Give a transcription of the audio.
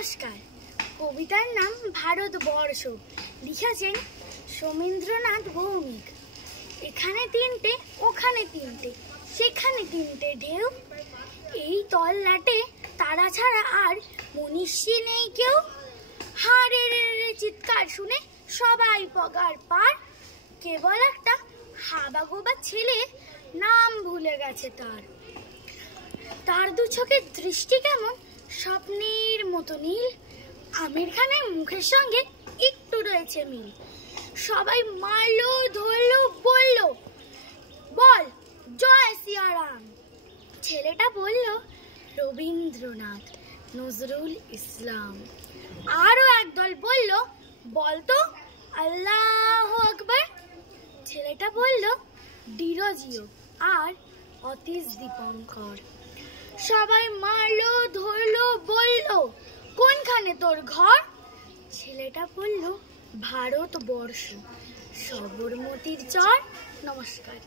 নমস্কার। কবিতার নাম ভারতবর্ষ, লিখেছেন সোমেন্দ্রনাথ ভৌমিক। এখানে তিনটে, ওখানে তিনটে, সেখানে তিনটে ঢেউ, এই তল্লাটে তারা ছাড়া আর মনীষী নেই কেউ। হারে রে রে চিৎকার শুনে সবাই পগার পার, কেবল একটা হাবাগোবা ছেলে নাম ভুলে গেছে তার দু চোখের দৃষ্টি কেমন স্বপ্নের মতো নীল, আমির খানের মুখের সঙ্গে একটু রয়েছে মিল। সবাই মারলো, ধরলো, বললো বল জয় সিয়ারাম। ছেলেটা বলল রবীন্দ্রনাথ, নজরুল ইসলাম। আরো একদল বলল বলতো আল্লাহু আকবার। ছেলেটা বলল ডিরোজিও আর অতীশ দীপঙ্কর। সবাই মারলো, ধরলো, বললো কোনখানে তোর ঘর। ছেলেটা বলল ভারতবর্ষ, সবরমতীর চর। নমস্কার।